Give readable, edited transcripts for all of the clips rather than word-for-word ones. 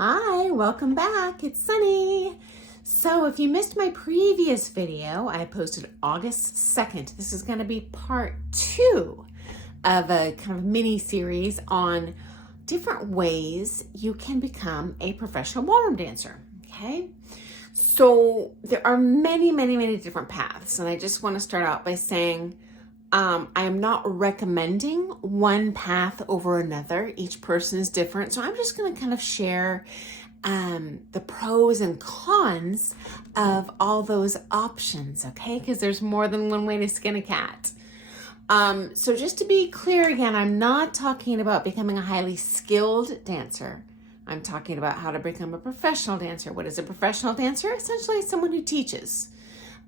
Hi, welcome back. It's Sunny. So if you missed my previous video, I posted August 2nd. This is going to be part 2 of a kind of mini series on different ways you can become a professional ballroom dancer. Okay. So there are many different paths. And I just want to start out by saying, I am not recommending one path over another. Each person is different. So I'm just going to kind of share the pros and cons of all those options, okay? Because there's more than one way to skin a cat. So just to be clear again, I'm not talking about becoming a highly skilled dancer. I'm talking about how to become a professional dancer. What is a professional dancer? Essentially, it's someone who teaches.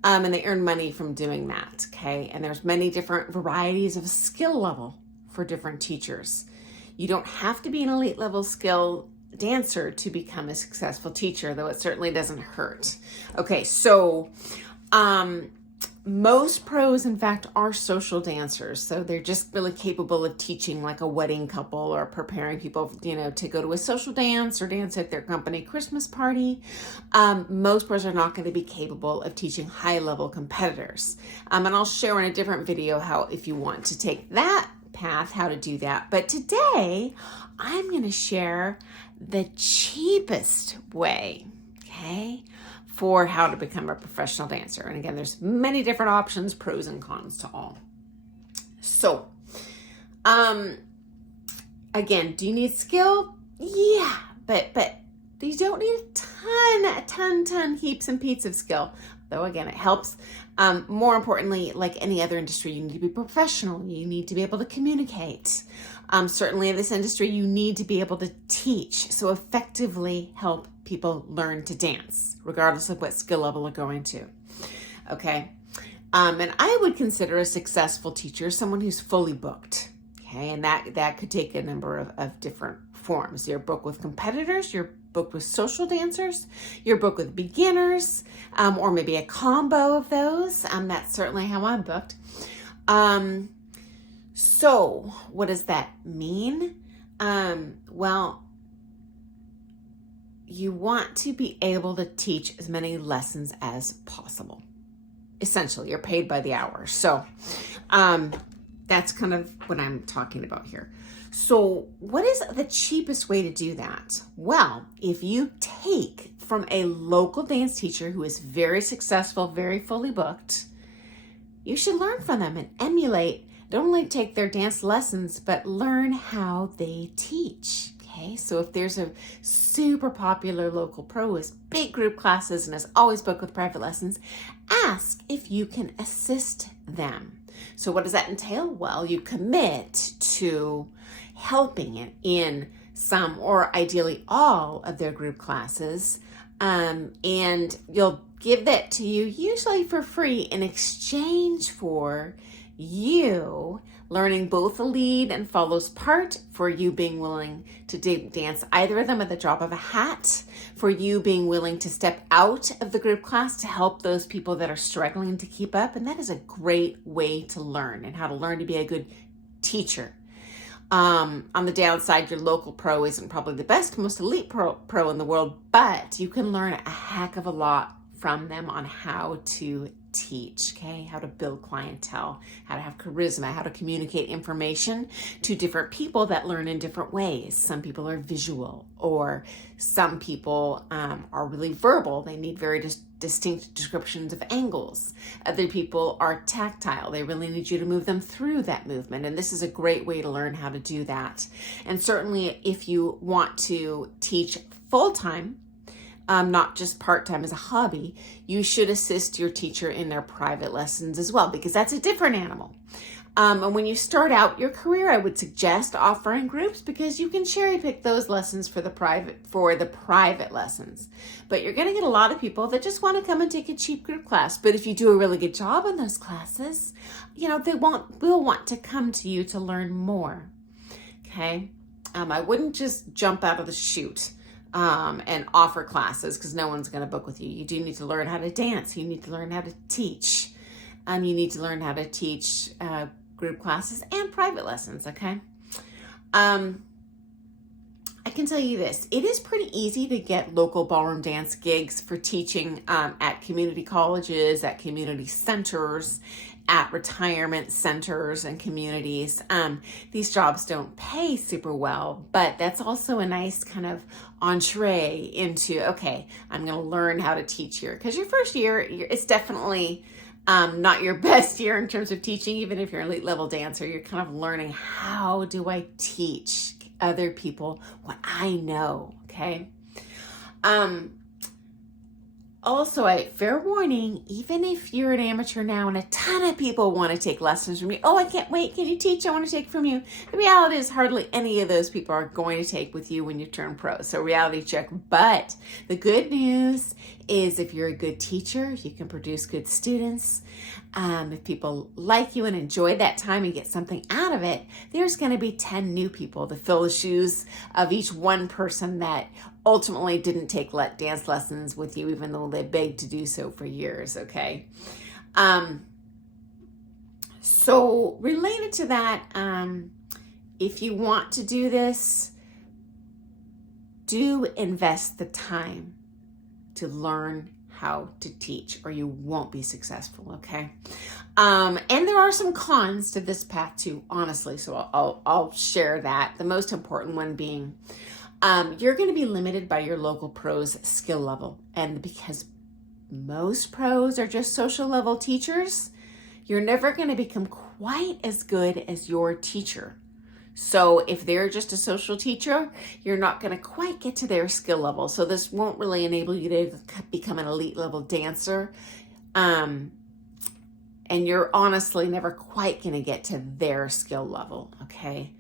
And they earn money from doing that, okay? And there's many different varieties of skill level for different teachers. You don't have to be an elite level skill dancer to become a successful teacher, though it certainly doesn't hurt. Okay, so most pros, in fact, are social dancers. So they're just really capable of teaching like a wedding couple or preparing people, to go to a social dance or dance at their company Christmas party. Most pros are not going to be capable of teaching high-level competitors. And I'll share in a different video how, if you want to take that path, how to do that. But today, I'm going to share the cheapest way, okay, for how to become a professional dancer. And again, there's many different options, pros and cons to all. So, again, do you need skill? Yeah, but you don't need a ton, heaps and peats of skill. Though again, it helps. More importantly, like any other industry, you need to be professional. You need to be able to communicate. Certainly in this industry, you need to be able to teach. So effectively help people learn to dance, regardless of what skill level they're going to. Okay. And I would consider a successful teacher someone who's fully booked. Okay. And that could take a number of different forms. You're booked with competitors, you're booked with social dancers, you're booked with beginners, or maybe a combo of those. That's certainly how I'm booked. So what does that mean? Well, you want to be able to teach as many lessons as possible. Essentially, you're paid by the hour. So that's kind of what I'm talking about here. So what is the cheapest way to do that? Well, if you take from a local dance teacher who is very successful, very fully booked, you should learn from them and emulate. Don't only take their dance lessons, but learn how they teach. Okay, so if there's a super popular local pro who has big group classes and is always booked with private lessons, ask if you can assist them. So what does that entail? Well, you commit to helping in some or ideally all of their group classes, and you'll give that to you usually for free in exchange for you learning both the lead and follows part, for you being willing to dance either of them at the drop of a hat, for you being willing to step out of the group class to help those people that are struggling to keep up. And that is a great way to learn, and how to learn to be a good teacher. On the downside, your local pro isn't probably the best, most elite pro in the world, but you can learn a heck of a lot from them on how to teach, okay? How to build clientele, how to have charisma, how to communicate information to different people that learn in different ways. Some people are visual, or some people are really verbal. They need very distinct descriptions of angles. Other people are tactile. They really need you to move them through that movement. And this is a great way to learn how to do that. And certainly if you want to teach full-time, not just part-time as a hobby, you should assist your teacher in their private lessons as well, because that's a different animal. And when you start out your career, I would suggest offering groups, because you can cherry pick those lessons for the private lessons. But you're going to get a lot of people that just want to come and take a cheap group class. But if you do a really good job in those classes, they will want to come to you to learn more. Okay. I wouldn't just jump out of the chute and offer classes, because no one's going to book with you. You do need to learn how to dance. You need to learn how to teach. You need to learn how to teach group classes and private lessons, okay? I can tell you this, it is pretty easy to get local ballroom dance gigs for teaching at community colleges, at community centers, at retirement centers and communities. These jobs don't pay super well, but that's also a nice kind of entree into, okay, I'm going to learn how to teach here. Because your first year, it's definitely not your best year in terms of teaching. Even if you're an elite level dancer, you're kind of learning, how do I teach other people what I know, okay? Also, fair warning, even if you're an amateur now and a ton of people want to take lessons from you, oh, I can't wait, can you teach? I want to take from you. The reality is hardly any of those people are going to take with you when you turn pro. So reality check. But the good news is if you're a good teacher, you can produce good students. If people like you and enjoy that time and get something out of it, there's going to be 10 new people to fill the shoes of each one person that ultimately didn't take dance lessons with you, even though they begged to do so for years, okay? So related to that, if you want to do this, do invest the time to learn how to teach, or you won't be successful, okay? And there are some cons to this path too, honestly, so I'll share that. The most important one being, you're going to be limited by your local pros skill level. And because most pros are just social level teachers, you're never going to become quite as good as your teacher. So if they're just a social teacher, you're not going to quite get to their skill level. So this won't really enable you to become an elite level dancer. And you're honestly never quite going to get to their skill level, okay?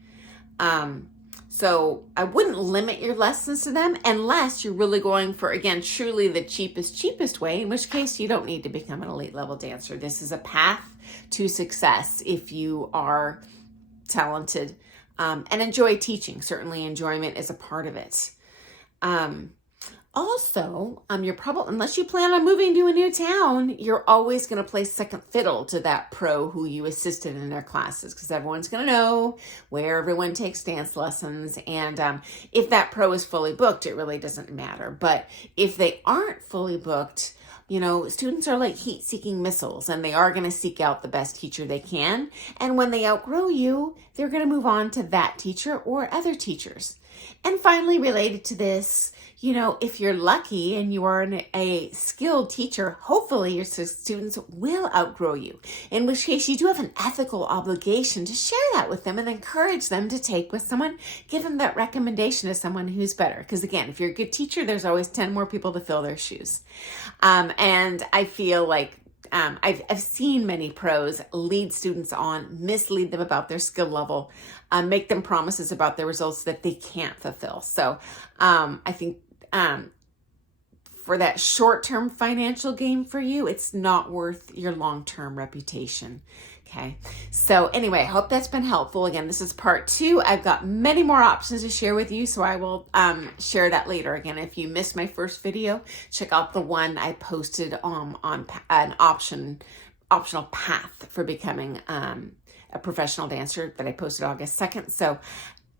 So I wouldn't limit your lessons to them unless you're really going for, again, truly the cheapest way, in which case you don't need to become an elite level dancer. This is a path to success if you are talented and enjoy teaching. Certainly enjoyment is a part of it. Also, you're probably, unless you plan on moving to a new town, you're always going to play second fiddle to that pro who you assisted in their classes, because everyone's going to know where everyone takes dance lessons. And if that pro is fully booked, it really doesn't matter. But if they aren't fully booked, you know, students are like heat-seeking missiles, and they are going to seek out the best teacher they can. And when they outgrow you, they're going to move on to that teacher or other teachers. And finally, related to this, you know, if you're lucky and you are a skilled teacher, hopefully your students will outgrow you, in which case you do have an ethical obligation to share that with them and encourage them to take with someone, give them that recommendation to someone who's better. Because again, if you're a good teacher, there's always 10 more people to fill their shoes. And I feel like I've seen many pros lead students on, mislead them about their skill level, make them promises about their results that they can't fulfill. So I think for that short-term financial gain for you, it's not worth your long-term reputation. Okay, so anyway, I hope that's been helpful. Again, this is part 2. I've got many more options to share with you, so I will share that later. Again, if you missed my first video, check out the one I posted on an optional path for becoming a professional dancer that I posted August 2nd. So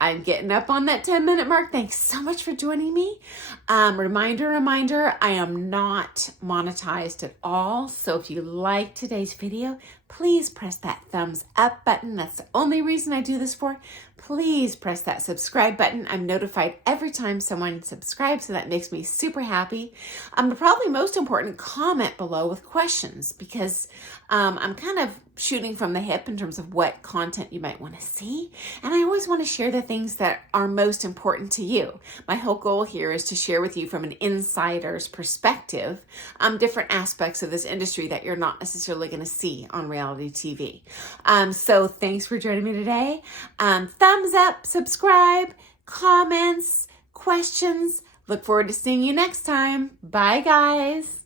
I'm getting up on that 10-minute mark. Thanks so much for joining me. Reminder, I am not monetized at all. So if you like today's video, please press that thumbs up button. That's the only reason I do this for. Please press that subscribe button. I'm notified every time someone subscribes, so that makes me super happy. But probably most important, comment below with questions, because I'm kind of shooting from the hip in terms of what content you might want to see. And I always want to share the things that are most important to you. My whole goal here is to share with you from an insider's perspective, different aspects of this industry that you're not necessarily going to see on reality TV. So thanks for joining me today. Thumbs up, subscribe, comments, questions. Look forward to seeing you next time. Bye, guys.